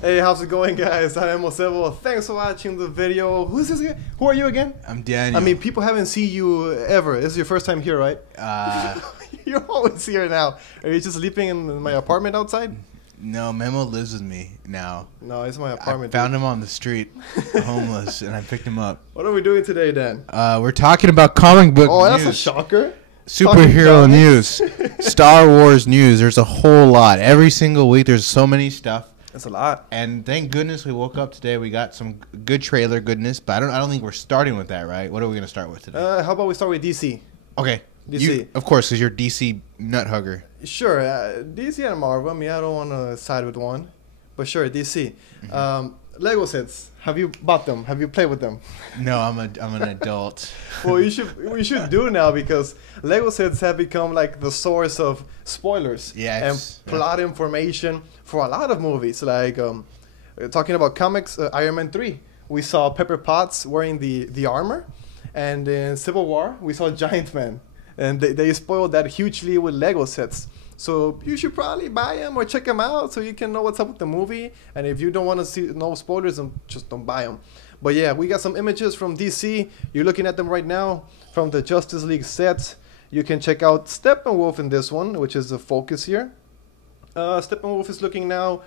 Hey, how's it going, guys? I am Osebo. Thanks for watching the video. Who's this again? Who are you again? I'm Daniel. I mean, people haven't seen you ever. This is your first time here, right? You're always here now. Are you just sleeping in my apartment outside? No, Memo lives with me now. No, it's my apartment. I found him on the street, homeless, and I picked him up. What are we doing today, Dan? We're talking about comic book Oh, news. that's a shocker. Superhero news. Star Wars news. There's a whole lot. Every single week there's so many stuff. That's a lot. And thank goodness we woke up today. We got some good trailer goodness, but I don't think we're starting with that, right? What are we going to start with today? How about we start with DC? Okay. DC. Of course, because you're DC nut hugger. Sure. DC and Marvel. I mean, I don't want to side with one. But sure, DC. Mm-hmm. Lego sets. Have you bought them? Have you played with them? No, I'm an adult. Well, we should do now because Lego sets have become like the source of spoilers and plot information for a lot of movies. Like talking about comics, Iron Man 3, we saw Pepper Potts wearing the armor, and in Civil War we saw Giant Man, and they spoiled that hugely with Lego sets. So you should probably buy them or check them out so you can know what's up with the movie. And if you don't want to see no spoilers, then just don't buy them. But yeah, we got some images from DC. You're looking at them right now from the Justice League set. You can check out Steppenwolf in this one, which is the focus here. Steppenwolf is looking now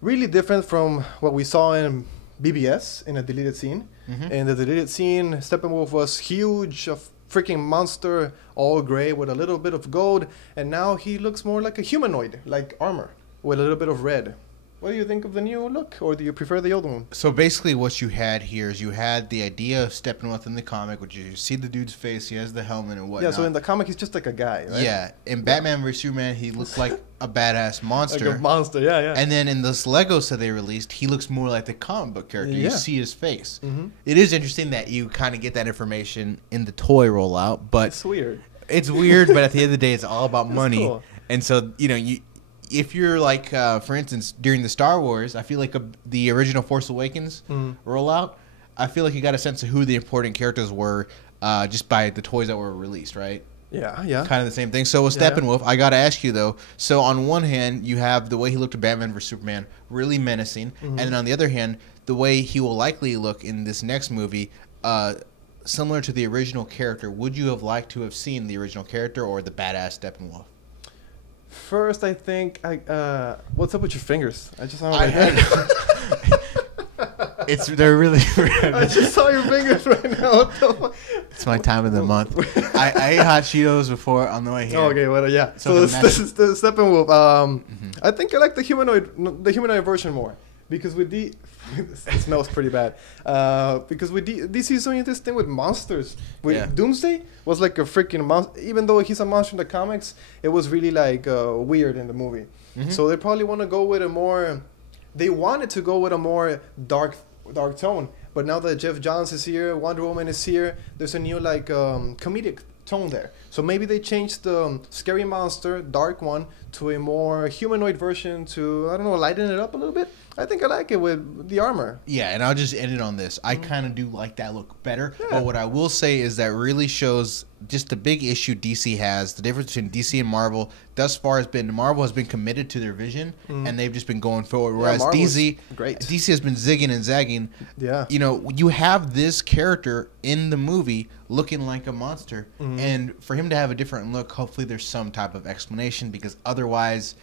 really different from what we saw in BBS in a deleted scene. In the deleted scene, Steppenwolf was huge, a freaking monster, all gray with a little bit of gold, and now he looks more like a humanoid, like armor, with a little bit of red. What do you think of the new look, or do you prefer the old one? So basically what you had here is you had the idea of Steppenwolf in the comic, which is you see the dude's face, he has the helmet and whatnot. Yeah, so in the comic he's just like a guy, right? Yeah, in Batman vs. Superman he looked like a badass monster. Like a monster, yeah. And then in this Lego set they released, he looks more like the comic book character. Yeah. You see his face. It is interesting that you kind of get that information in the toy rollout, but it's weird. It's weird, but at the end of the day it's all about money. Cool. And so, if you're like, for instance, during the Star Wars, I feel like the original Force Awakens rollout, I feel like you got a sense of who the important characters were just by the toys that were released, right? Yeah. Kind of the same thing. So with Steppenwolf, I got to ask you, though. So on one hand, you have the way he looked in Batman vs. Superman, really menacing. And then on the other hand, the way he will likely look in this next movie, similar to the original character. Would you have liked to have seen the original character or the badass Steppenwolf? First, I think what's up with your fingers? I just saw they're really red. I just saw your fingers right now. It's my time of the month. I ate hot Cheetos before on the way here. Oh, okay, well, yeah. So this is the Steppenwolf. I think I like the humanoid version more because with it smells pretty bad. Because with DC is doing this thing with monsters. With Doomsday was like a freaking monster. Even though he's a monster in the comics, it was really like weird in the movie. So they probably want to go with a more. They wanted to go with a more dark tone, but now that Jeff Johns is here, Wonder Woman is here, there's a new like comedic tone there. So maybe they changed the scary monster, dark one, to a more humanoid version to, I don't know, lighten it up a little bit. I think I like it with the armor. Yeah, and I'll just end it on this. I kind of do like that look better. Yeah. But what I will say is that really shows just the big issue DC has. The difference between DC and Marvel thus far has been Marvel has been committed to their vision, and they've just been going forward. Whereas DC has been zigging and zagging. Yeah. You have this character in the movie looking like a monster, and for him to have a different look, hopefully there's some type of explanation, because otherwise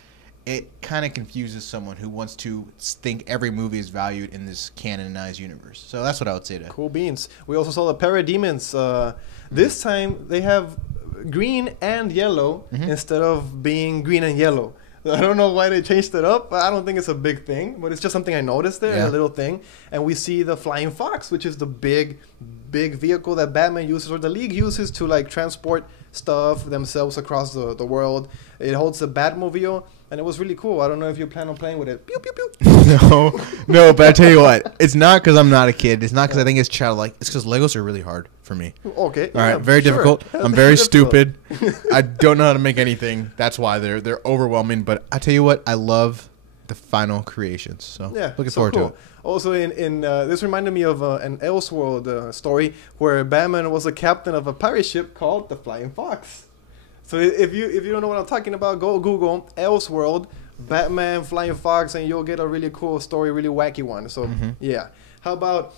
it kind of confuses someone who wants to think every movie is valued in this canonized universe. So that's what I would say to. Cool beans. We also saw the Parademons. This time they have green and yellow instead of being green and yellow. I don't know why they changed it up. I don't think it's a big thing, but it's just something I noticed there, a little thing. And we see the Flying Fox, which is the big vehicle that Batman uses, or the League uses, to like transport stuff themselves across the world. It holds a Batmobile, and it was really cool. I don't know if you plan on playing with it. Pew, pew, pew. No, but I tell you what, it's not because I'm not a kid. It's not because I think it's childlike. It's because Legos are really hard for me. Okay. All right, very difficult. I'm very stupid. I don't know how to make anything. That's why they're overwhelming. But I tell you what, I love the final creations. So looking forward to it. Also, in this reminded me of an Elseworld story where Batman was a captain of a pirate ship called the Flying Fox. So if you don't know what I'm talking about, go Google Elseworld Batman, Flying Fox, and you'll get a really cool story, really wacky one. So yeah, how about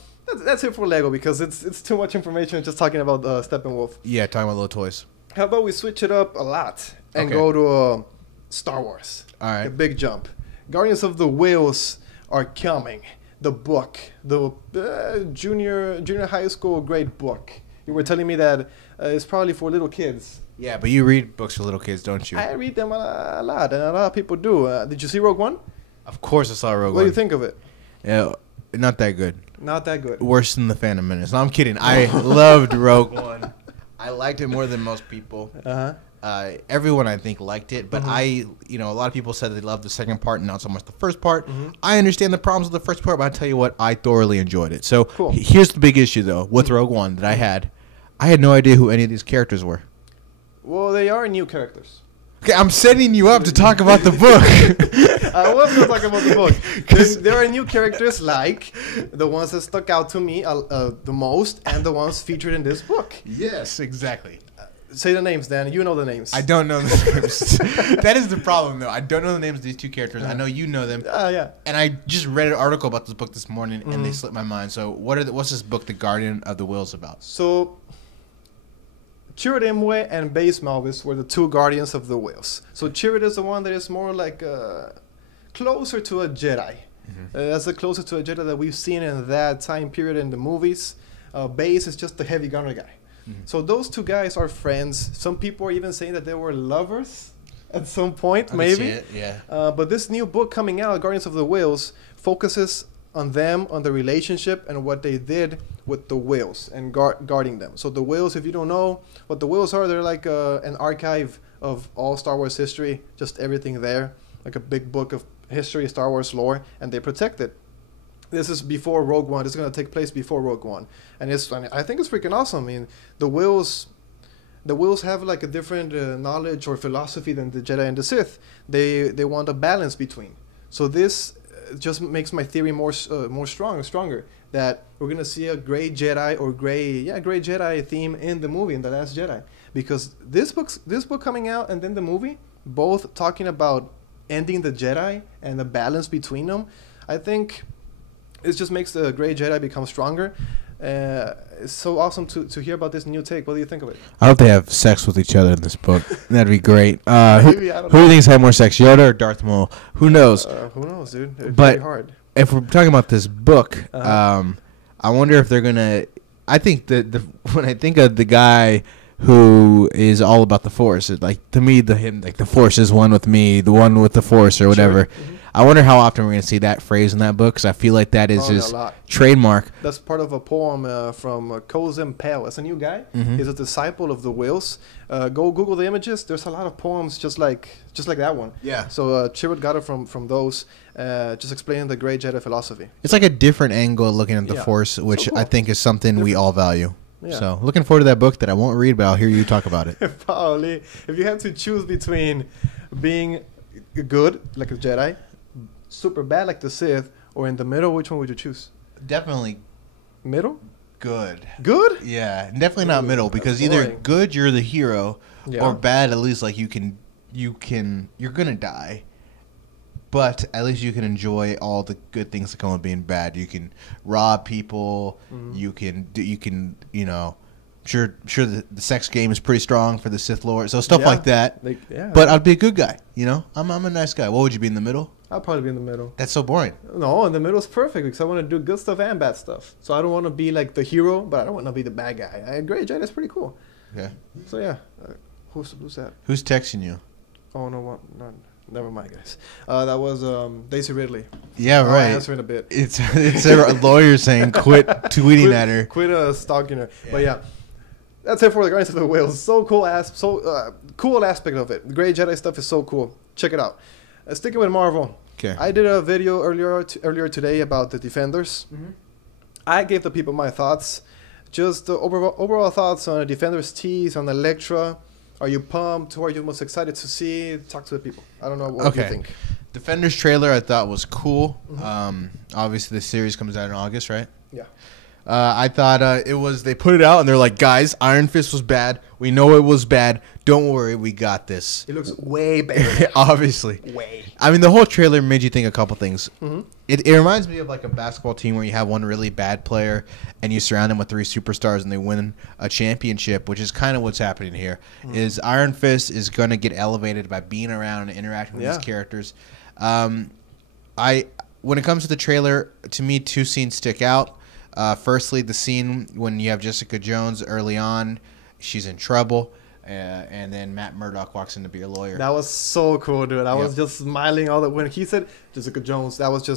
that's it for Lego because it's too much information just talking about Steppenwolf. Yeah, talking about little toys. How about we switch it up a lot and go to Star Wars? All right, a big jump. Guardians of the Wheels are coming. The book, the junior high school grade book. You were telling me that it's probably for little kids. Yeah, but you read books for little kids, don't you? I read them a lot, and a lot of people do. Did you see Rogue One? Of course I saw Rogue One. What do you think of it? Yeah, not that good. Not that good. Worse than The Phantom Menace. No, I'm kidding. I loved Rogue One. I liked it more than most people. Everyone, I think, liked it, but a lot of people said they loved the second part and not so much the first part. I understand the problems with the first part, but I tell you what, I thoroughly enjoyed it. So here's the big issue, though, with Rogue One that I had no idea who any of these characters were. Well, they are new characters. Okay, I'm setting you up to talk about the book. I was going to talk about the book. There are new characters like the ones that stuck out to me the most and the ones featured in this book. Yes, exactly. Say the names, Dan. You know the names. I don't know the names. That is the problem, though. I don't know the names of these two characters. I know you know them. Yeah. And I just read an article about this book this morning, and they slipped my mind. So what's this book, The Guardian of the Wheels, about? So, Chirrut Imwe and Base Malvis were the two Guardians of the Wheels. So Chirrut is the one that is more like closer to a Jedi. That's the closest to a Jedi that we've seen in that time period in the movies. Base is just the heavy gunner guy. So those two guys are friends. Some people are even saying that they were lovers at some point, maybe. I can see it, but this new book coming out, Guardians of the Wheels, focuses on them, on the relationship, and what they did with the whales and guarding them. So the whales, if you don't know what the whales are, they're like an archive of all Star Wars history, just everything there, like a big book of history, Star Wars lore, and they protect it. This is before Rogue One. This is going to take place before Rogue One. And I think it's freaking awesome. I mean, the Wills have like a different knowledge or philosophy than the Jedi and the Sith. They want a balance between. So this just makes my theory more stronger. That we're going to see a gray Jedi or gray Jedi theme in the movie, in The Last Jedi. Because this book coming out and then the movie, both talking about ending the Jedi and the balance between them, I think it just makes the gray Jedi become stronger. It's so awesome to hear about this new take. What do you think of it? I hope they have sex with each other in this book. That'd be great. Who do you think's had more sex, Yoda or Darth Maul? Who knows? Who knows, dude? It's but very hard. If we're talking about this book, I wonder if they're gonna. I think that when I think of the guy who is all about the Force, to me, the Force is one with me, the one with the Force or whatever. Sure. I wonder how often we're going to see that phrase in that book, because I feel like that is his trademark. That's part of a poem from Kozem Pale. It's a new guy. He's a disciple of the Wills. Go Google the images. There's a lot of poems just like that one. Yeah. So Chirrut got it from those, just explaining the Grey Jedi philosophy. It's like a different angle looking at the Force, which I think is something we all value. Yeah. So looking forward to that book that I won't read, but I'll hear you talk about it. Probably. If you had to choose between being good, like a Jedi, super bad like the Sith, or in the middle, which one would you choose? Definitely middle. Good. Good? Yeah, definitely not middle, because either good you're the hero, or bad at least like you're gonna die, but at least you can enjoy all the good things that come with being bad. You can rob people. You can Sure, the sex game is pretty strong for the Sith Lord, so stuff like that. But I'd be a good guy, I'm a nice guy. What would you be in the middle? I'll probably be in the middle. That's so boring. No, in the middle is perfect because I want to do good stuff and bad stuff. So I don't want to be like the hero, but I don't want to be the bad guy. I agree, Jedi is pretty cool. Yeah. So yeah, who's that? Who's texting you? Oh no, never mind, guys. That was Daisy Ridley. Yeah, right. I'll answer in a bit. It's a lawyer saying quit tweeting at her. Quit stalking her. Yeah. But yeah. That's it for the Guardians of the Whales. So cool cool aspect of it. The Grey Jedi stuff is so cool. Check it out. Sticking with Marvel. Okay. I did a video earlier today about the Defenders. I gave the people my thoughts. Just the overall thoughts on the Defenders tease, on Elektra. Are you pumped? Who are you most excited to see? Talk to the people. I don't know what you think. Defenders trailer I thought was cool. Obviously the series comes out in August, right? Yeah. I thought they put it out and they're like, guys, Iron Fist was bad. We know it was bad. Don't worry, we got this. It looks way better. Obviously. Way. I mean, the whole trailer made you think a couple things. Mm-hmm. It reminds me of like a basketball team where you have one really bad player and you surround them with 3 superstars and they win a championship, which is kind of what's happening here. Mm-hmm. Is Iron Fist is going to get elevated by being around and interacting with these characters. When it comes to the trailer, to me, 2 scenes stick out. Firstly, the scene when you have Jessica Jones early on, she's in trouble, and then Matt Murdock walks in to be a lawyer. That was so cool, dude. I was just smiling all that when he said Jessica Jones. That was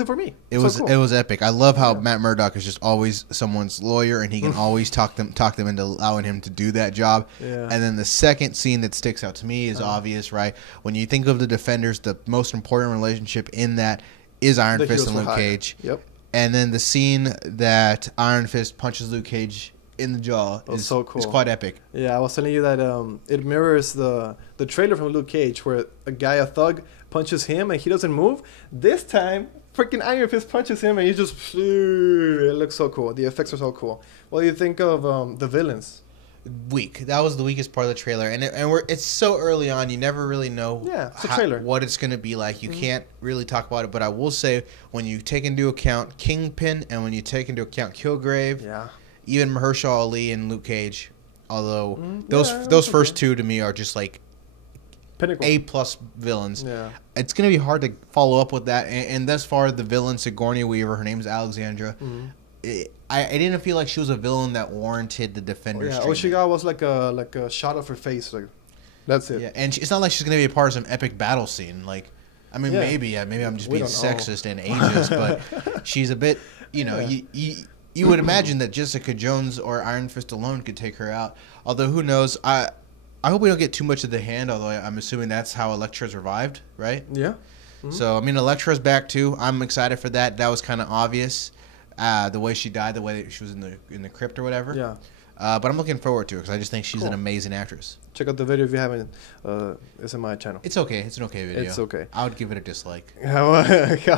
it for me. It was epic. I love how Matt Murdock is just always someone's lawyer, and he can always talk them into allowing him to do that job. Yeah. And then the second scene that sticks out to me is obvious, right? When you think of the Defenders, the most important relationship in that is Iron Fist and Luke Cage. Yep. And then the scene that Iron Fist punches Luke Cage in the jaw is so cool. It's quite epic. Yeah, I was telling you that it mirrors the trailer from Luke Cage where a thug punches him and he doesn't move. This time, freaking Iron Fist punches him and he just... It looks so cool. The effects are so cool. What do you think of the villains? Weak. That was the weakest part of the trailer, and it's so early on. You never really know it's a trailer. What it's going to be like. You can't really talk about it, but I will say when you take into account Kingpin and when you take into account Kilgrave, even Mahershala Ali and Luke Cage, although those first 2 to me are just like pinnacle A+ villains. Yeah, it's going to be hard to follow up with that. And thus far, the villain Sigourney Weaver, her name is Alexandra. I didn't feel like she was a villain that warranted the Defenders. All she got was like a shot of her face. Like, that's it. Yeah, and it's not like she's gonna be a part of some epic battle scene. Like, I mean, maybe I'm just being sexist and ageist, but she's a bit. You would imagine that Jessica Jones or Iron Fist alone could take her out. Although who knows? I hope we don't get too much of the hand. Although I'm assuming that's how Elektra's revived, right? Yeah. Mm-hmm. So I mean, Elektra's back too. I'm excited for that. That was kind of obvious. The way she died, the way that she was in the crypt or whatever. Yeah. But I'm looking forward to it because I just think she's an amazing actress. Check out the video if you haven't. It's in my channel. It's okay. It's an okay video. It's okay. I would give it a dislike. How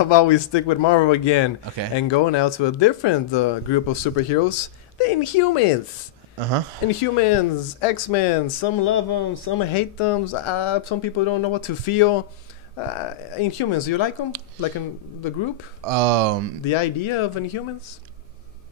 about we stick with Marvel again? Okay. And go now to a different group of superheroes, the Inhumans. Inhumans, X-Men. Some love them, some hate them. Some people don't know what to feel. Inhumans, do you like them? Like in the group? The idea of Inhumans?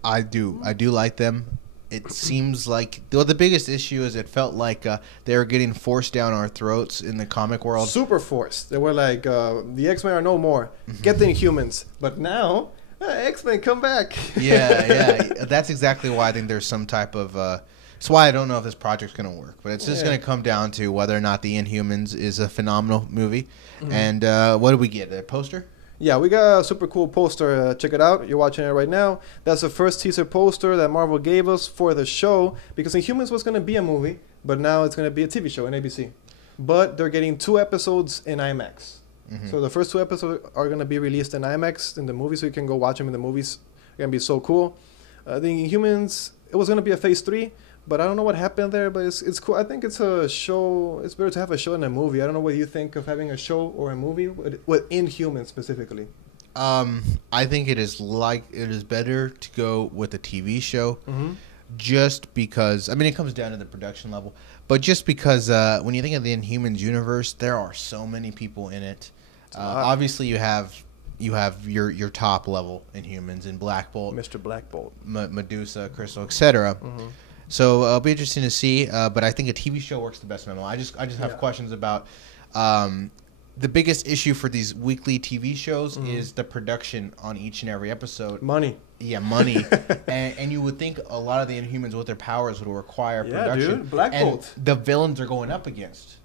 I do like them. It seems like the biggest issue is it felt like they were getting forced down our throats in the comic world. Super forced. They were like, the X-Men are no more. Get the Inhumans. But now, X-Men come back. Yeah. That's exactly why I think there's some type of... That's why I don't know if this project's going to work. But it's just going to come down to whether or not the Inhumans is a phenomenal movie. Mm-hmm. And what did we get? A poster? Yeah, we got a super cool poster. Check it out. You're watching it right now. That's the first teaser poster that Marvel gave us for the show. Because Inhumans was going to be a movie, but now it's going to be a TV show in ABC. But they're getting 2 episodes in IMAX. Mm-hmm. So the first 2 episodes are going to be released in IMAX in the movie, so you can go watch them in the movies. They're going to be so cool. The Inhumans, it was going to be a phase 3. But I don't know what happened there, but it's cool. I think it's a show. It's better to have a show than a movie. I don't know what you think of having a show or a movie with Inhumans specifically. I think it is better to go with a TV show, just because. I mean, it comes down to the production level, but just because when you think of the Inhumans universe, there are so many people in it. Obviously, you have your top level Inhumans in Black Bolt, Mr. Black Bolt, Medusa, Crystal, etc. So it'll be interesting to see, but I think a TV show works the best. I just have questions about the biggest issue for these weekly TV shows is the production on each and every episode. Money. Yeah, money. and you would think a lot of the Inhumans with their powers would require production. Yeah, dude. Black Bolt. The villains are going up against,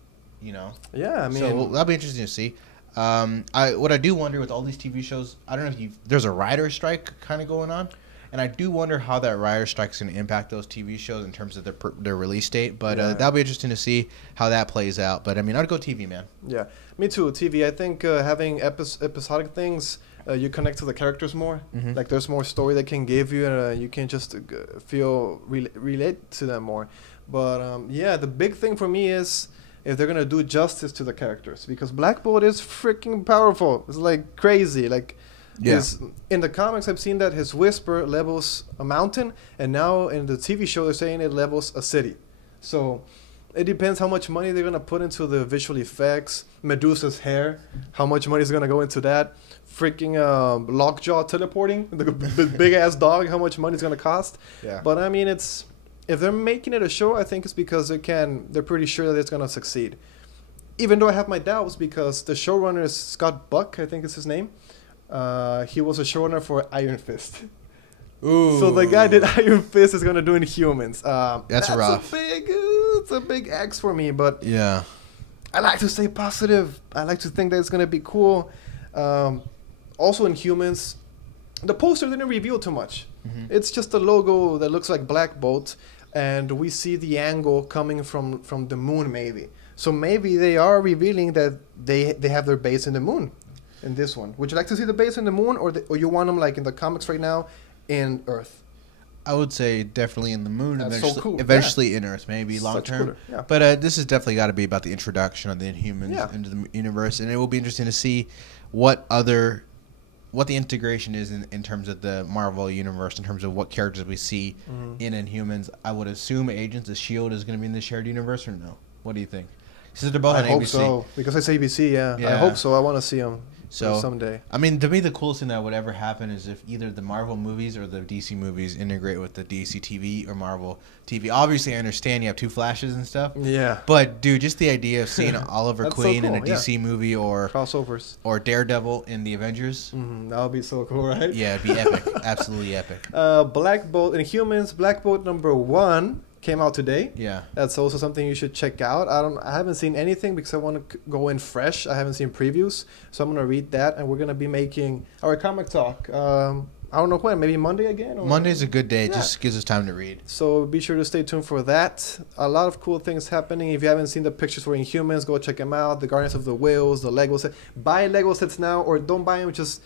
Yeah, I mean. So that'll be interesting to see. What I do wonder with all these TV shows, I don't know if there's a writer's strike kind of going on. And I do wonder how that writer strike is going to impact those TV shows in terms of their release date. But that'll be interesting to see how that plays out. But, I mean, I'd go TV, man. Yeah, me too, TV. I think having episodic things, you connect to the characters more. Like, there's more story they can give you, and you can just relate to them more. But, the big thing for me is if they're going to do justice to the characters. Because Black Bolt is freaking powerful. It's, like, crazy. Like... Yeah. In the comics, I've seen that his whisper levels a mountain, and now in the TV show, they're saying it levels a city. So it depends how much money they're going to put into the visual effects. Medusa's hair, how much money is going to go into that. Freaking Lockjaw teleporting, the big-ass dog, how much money is going to cost. Yeah. But, I mean, if they're making it a show, I think it's because they're pretty sure that it's going to succeed. Even though I have my doubts, because the showrunner is Scott Buck, I think is his name. He was a showrunner for Iron Fist. Ooh. So the guy did Iron Fist is going to do Inhumans. That's rough. It's a big X for me, but yeah, I like to stay positive. I like to think that it's going to be cool. Also Inhumans, the poster didn't reveal too much. Mm-hmm. It's just a logo that looks like Black Bolt, and we see the angle coming from the moon maybe. So maybe they are revealing that they have their base in the moon in this one. Would you like to see the base in the moon, or you want them like in the comics right now in Earth? I would say definitely in the moon. That's eventually, so cool. Eventually in Earth, maybe long term. Yeah. But this has definitely got to be about the introduction of the Inhumans into the universe, and it will be interesting to see what the integration is in terms of the Marvel universe, in terms of what characters we see in Inhumans. I would assume Agents of S.H.I.E.L.D. is going to be in the shared universe, or no? What do you think? Since they're both on ABC. I hope so, because it's ABC, yeah. I hope so. I want to see them someday. I mean, to me, the coolest thing that would ever happen is if either the Marvel movies or the DC movies integrate with the DC TV or Marvel TV. Obviously, I understand you have two Flashes and stuff. Yeah. But, dude, just the idea of seeing Oliver Queen so cool, in a DC movie or... crossovers. Or Daredevil in the Avengers. That would be so cool, right? Yeah, it'd be epic. Absolutely epic. Black Bolt, Inhumans, Black Bolt #1 came out today. Yeah. That's also something you should check out. I haven't seen anything because I want to go in fresh. I haven't seen previews. So I'm going to read that, and we're going to be making our comic talk. I don't know when, maybe Monday again? Or? Monday's a good day. It just gives us time to read. So be sure to stay tuned for that. A lot of cool things happening. If you haven't seen the pictures for Inhumans, go check them out. The Guardians of the Whales, the Lego set. Buy Lego sets now, or don't buy them. Just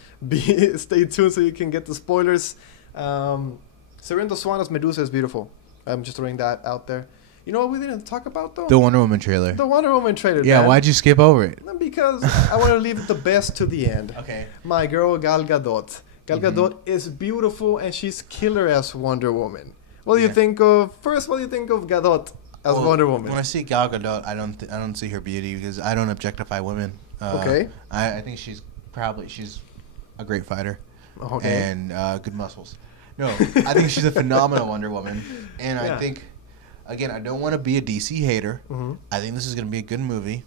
stay tuned so you can get the spoilers. Serinda Swan's Medusa is beautiful. I'm just throwing that out there. You know what we didn't talk about, though? The Wonder Woman trailer. The Wonder Woman trailer, Yeah, man. why'd you skip over it? Because I want to leave the best to the end. Okay. My girl, Gal Gadot. Gal Gadot is beautiful, and she's killer as Wonder Woman. What do you think of... First, what do you think of Gadot as Wonder Woman? When I see Gal Gadot, I don't see her beauty because I don't objectify women. Okay. I think she's a great fighter. Okay. And good muscles. No, I think she's a phenomenal Wonder Woman. And I think, again, I don't want to be a DC hater. I think this is going to be a good movie.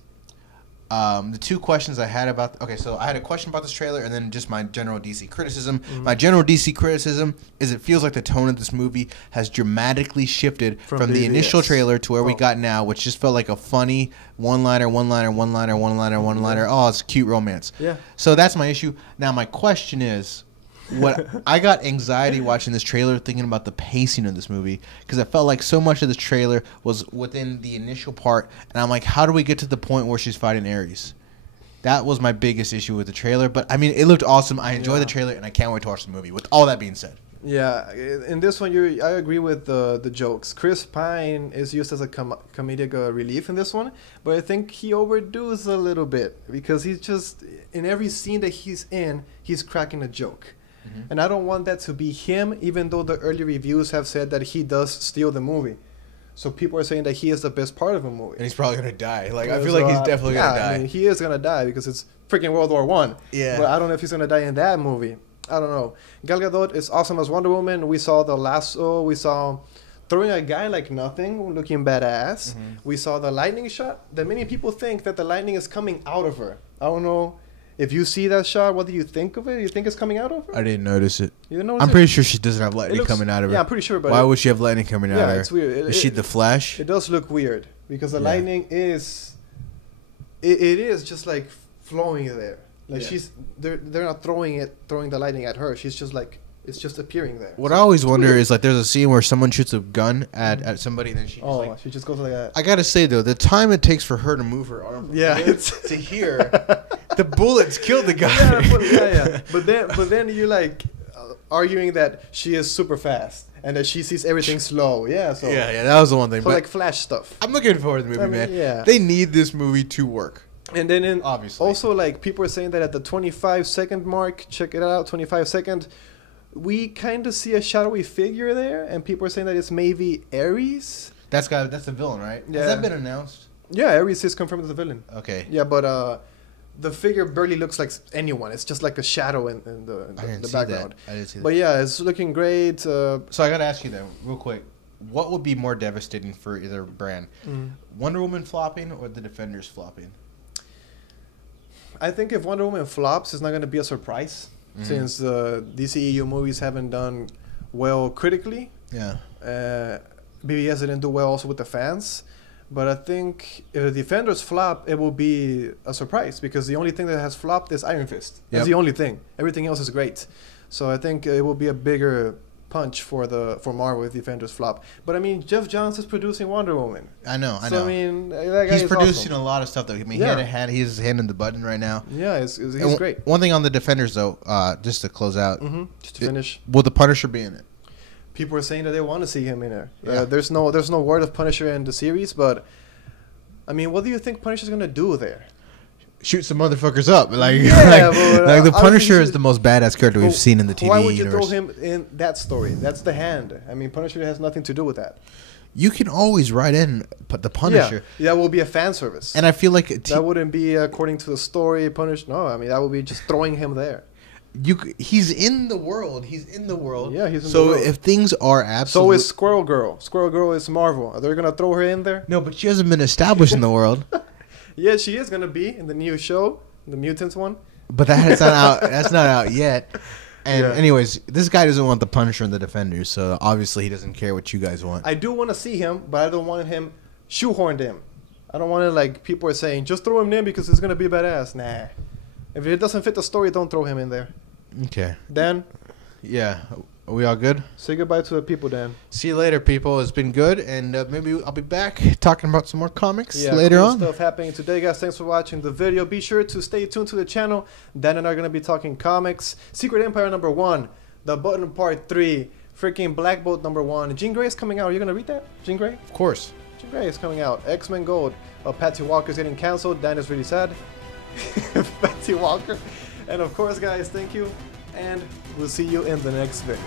The two questions I had about... Okay, so I had a question about this trailer and then just my general DC criticism. My general DC criticism is it feels like the tone of this movie has dramatically shifted from the initial trailer to where we got now, which just felt like a funny one-liner. Oh, it's a cute romance. Yeah. So that's my issue. Now, my question is... I got anxiety watching this trailer thinking about the pacing of this movie because I felt like so much of this trailer was within the initial part, and I'm like, how do we get to the point where she's fighting Ares? That was my biggest issue with the trailer, but I mean, it looked awesome. I enjoyed the trailer, and I can't wait to watch the movie. With all that being said, yeah, in this one, I agree with the jokes. Chris Pine is used as a comedic relief in this one, but I think he overdoes a little bit because he's just in every scene that he's in, he's cracking a joke. And I don't want that to be him, even though the early reviews have said that he does steal the movie. So people are saying that he is the best part of the movie. And he's probably going to die. Like, I feel like he's definitely going to die. I mean, he is going to die because it's freaking World War I. Yeah. But I don't know if he's going to die in that movie. I don't know. Gal Gadot is awesome as Wonder Woman. We saw the lasso. We saw throwing a guy like nothing, looking badass. We saw the lightning shot. That many people think that the lightning is coming out of her. I don't know. If you see that shot, what do you think of it? You think it's coming out of her? I didn't notice it. You didn't notice I'm pretty sure she doesn't have lightning coming out of her. Yeah, I'm pretty sure. But why would she have lightning coming out of her? Yeah, it's weird. Is she the Flash? It does look weird because the lightning is... It is just like flowing there. Like they're not throwing the lightning at her. She's just like... It's just appearing there. What I always wonder is, like, there's a scene where someone shoots a gun at somebody, and then she she just goes like that. I gotta say, though, the time it takes for her to move her arm to here, the bullets killed the guy. But then you're, like, arguing that she is super fast and that she sees everything slow. Yeah, so... Yeah, that was the one thing. So, like, Flash stuff. I'm looking forward to the movie, man. Yeah. They need this movie to work. And then obviously also like people are saying that at the 25-second mark, check it out, 25-second, we kind of see a shadowy figure there, and people are saying that it's maybe Ares. That's the villain, right? Yeah. Has that been announced? Yeah, Ares is confirmed as the villain. Okay. Yeah, but the figure barely looks like anyone. It's just like a shadow in the background. I didn't see that. But yeah, it's looking great. So I gotta ask you then, real quick, what would be more devastating for either brand, Wonder Woman flopping or the Defenders flopping? I think if Wonder Woman flops, it's not going to be a surprise, since DCEU movies haven't done well critically. Yeah. BBS didn't do well also with the fans. But I think if the Defenders flop, it will be a surprise, because the only thing that has flopped is Iron Fist. That's the only thing. Everything else is great. So I think it will be a bigger punch for Marvel if Defenders flop. But I mean, Jeff Johns is producing Wonder Woman. I know. So I mean, that guy he's is producing awesome. a lot of stuff though. I mean, he's his hand in the button right now. Yeah, he's great. One thing on the Defenders though, just to close out, just to finish, will the Punisher be in it? People are saying that they want to see him in there. Yeah. There's no word of Punisher in the series, but I mean, what do you think Punisher's gonna do there? Shoot some motherfuckers up, like but, the Punisher is the most badass character we've seen in the TV universe. Why would you throw him in that story? That's the Hand. I mean, Punisher has nothing to do with that. You can always write in the Punisher. Yeah, that will be a fan service. And I feel like that wouldn't be according to the story. Punisher. No, I mean that would be just throwing him there. He's in the world. He's in the world. Yeah, he's in the world. So if things are absolutely... So is Squirrel Girl. Squirrel Girl is Marvel. Are they going to throw her in there? No, but she hasn't been established in the world. Yeah, she is going to be in the new show, the Mutants one. But that's not out. That's not out yet. And anyways, this guy doesn't want the Punisher and the Defenders, so obviously he doesn't care what you guys want. I do want to see him, but I don't want him shoehorned in. I don't want to, like, people are saying, just throw him in because it's going to be badass. Nah. If it doesn't fit the story, don't throw him in there. Okay. Dan? Yeah. Are we all good? Say goodbye to the people, Dan. See you later, people. It's been good, and maybe I'll be back talking about some more comics later on. Stuff happening today, guys. Thanks for watching the video. Be sure to stay tuned to the channel. Dan and I are going to be talking comics. Secret Empire #1, The Button Part 3, freaking Black Bolt #1. Jean Grey is coming out. Are you going to read that? Jean Grey? Of course. Jean Grey is coming out. X-Men Gold. Patsy Walker's getting canceled. Dan is really sad. Patsy Walker. And of course, guys, thank you. And we'll see you in the next video.